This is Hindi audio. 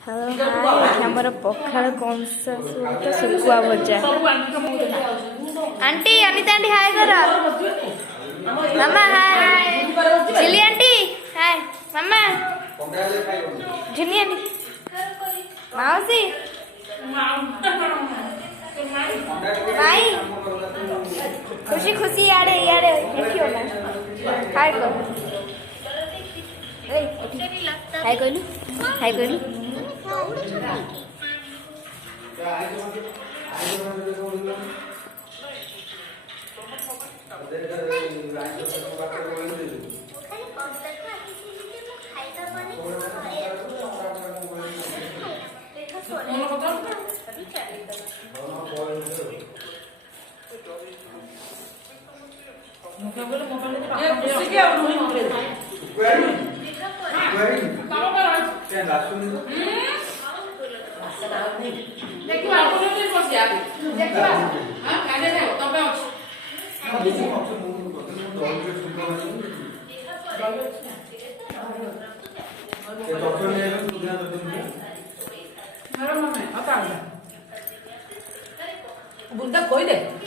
ଆମର ପଖାଳ କଂସ ଶୁଖୁଆ ଭଜା। ଆଣ୍ଟି ଅନିତା ଆଣ୍ଟି ହାଏ କର। ମାମା ହାଏ। ଝିଲି ଆଣ୍ଟି ହାଏ। ମାମା ଝିଲି ଆଣ୍ଟି ମାଉସୀ ମାଇ खुशी खुशी याडे याडे देखियो ना हाय कर हाय कहलु हाय कहलु बुद्धा कोई दे